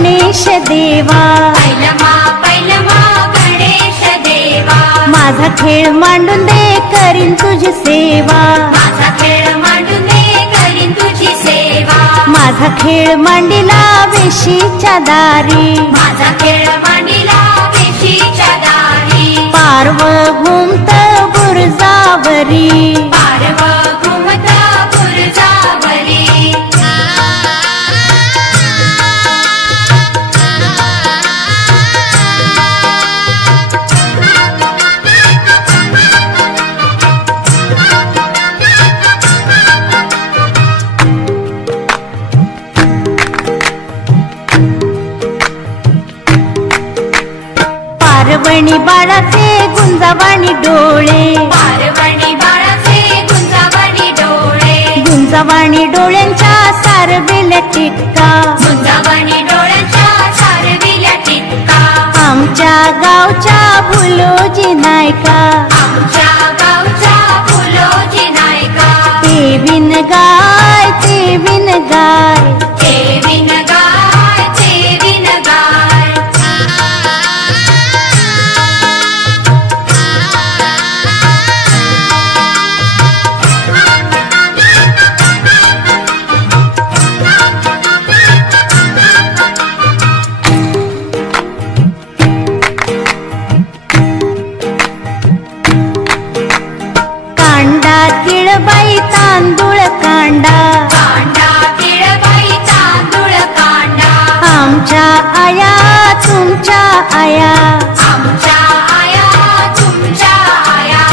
गणेश देवा, पैलमा गणेश देवा, माझा खेळ मांडून दे करीन तुझी सेवा, माझा खेळ मांडून दे करीन तुझी सेवा, माझा खेळ मांडिला वेशीच्या दारी, माझा खेळ मांडिला वेशीच्या दारी, पारव घुमत बुरजावरी, पारव घुमत बुरजावरी, पारवणी बाळाचे गुंजावाणी डोळे, पारवणी बाळाचे गुंजावणी डोळे, गुंजावाणी डोळ्यांच्या सारविल्या टिक्का, गुंजावणी डोळ्यांच्या सारविल्या टिक्का, आमच्या गावच्या भुलोजी नायका, आमच्या गावच्या फुलोजी नायका, ते विन गाय, ते विन गाय, ते विन गाय, ते विन गाय, कांडा तिळबाई तांदूळ कांडा, कांडा तिळबाई तांदूळ कांडा, आमच्या आया तुमच्या आया, आमच्या आया तुमच्या आया,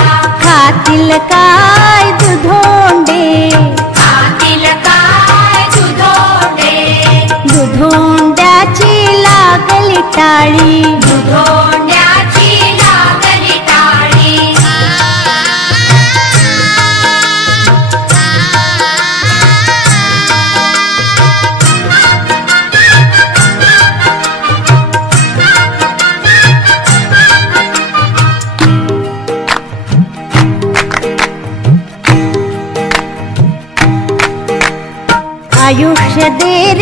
खातील काय दुधोंडे, खातील काय दुधोंडे, दुधोंड्याची लागली टाळी, दुधोंड्याची लागली टाळी, आयुष्य दे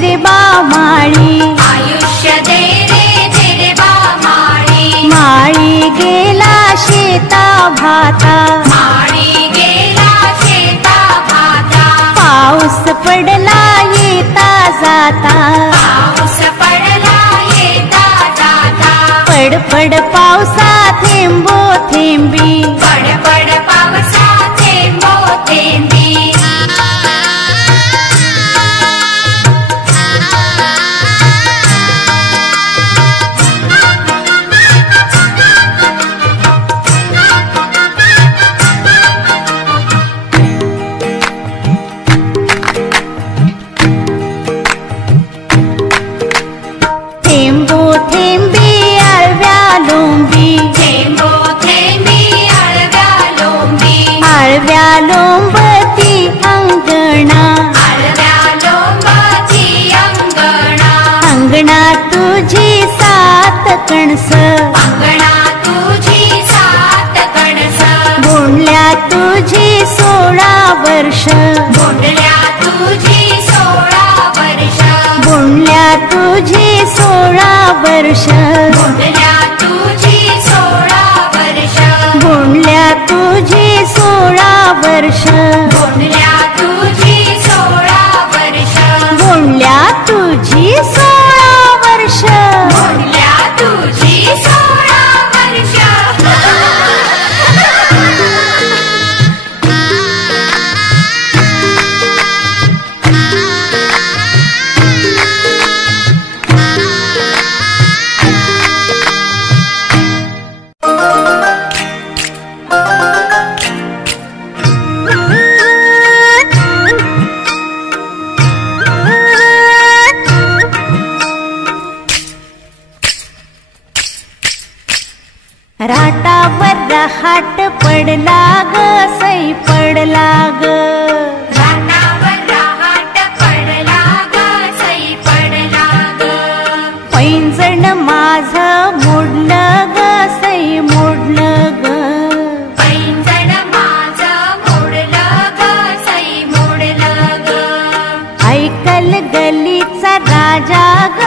रे बा माळी, आयुष्य दे रे बा माळी, माळी गेला शेता भाता, माळी गेला शेता भाता, पाऊस पडला येता जाता, पाऊस पडला येता जाता, पड पड पावसा थेंबो थेंबी, पड पड पावसा थेंबो थेंबी, थेंबो थेंबी आळव्या लोंबी, थेंबो थेंबी आळव्या लोंबी, आळव्या लोंबती अंगणा, आळव्या लोंबती अंगणा, अंगणा तुझी सात कणस, अंगणा तुझी सात कणस, बोंडल्या तुझी 16 वर्ष, बोंडल्या तुझी 16 वर्ष, बोंडल्या तुझी 16 वर्ष, बोंडल्या तुझी 16 वर्ष, बोंडल्या तुझी 16 वर्ष, बोंडल्या तुझी 16 वर्ष, बोंडल्या तुझी 16 वर्ष, बोंडल्या तुझी 16 वर्ष, राटावर रहाट पडला ग, सई पडला ग, रानावर रहाट पडला ग, सई पडला ग, पैंजण माझं मोडलं ग, सई मोडलं ग, पैंजण माझं मोडलं ग, सई मोडलं ग, ऐकल गलीचा राजा ग,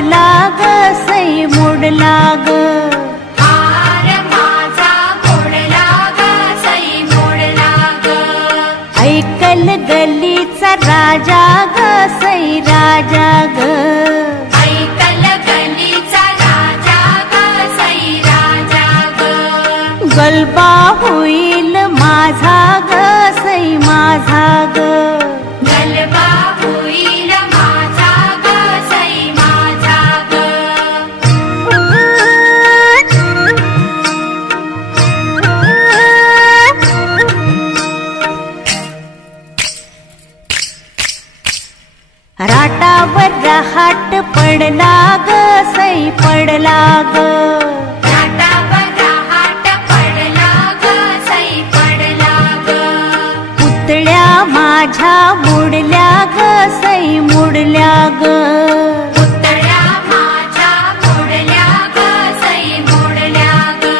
मोडला ग सई मोडला ग. हार माझा मोडला ग सई मोडला ग. ऐकल गल्लीचा राजा ग सई राजा ग. ऐकल गल्लीचा राजा ग सई राजा ग. गलबा होईल माझा ग सई माझा ग. गलबा होईल माझा ग सई माझा ग. राटावर रहाट पडला ग सई पडला ग. राटावर रहाट पडला ग सई पडला ग. पुतळ्या माझ्या मोडल्या ग सई मोडल्या ग. पुतळ्या माझ्या मोडल्या ग सई मोडल्या ग.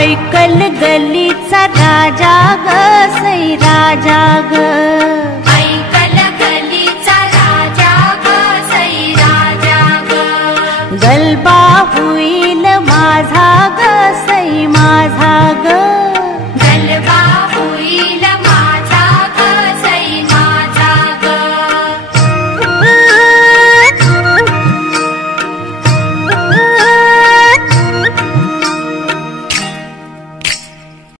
ऐकल गल्लीचा राजा ग सई राजा ग. ऐकल गल्लीचा राजा ग सई राजा ग. गलबा होईल माझा ग सई माझा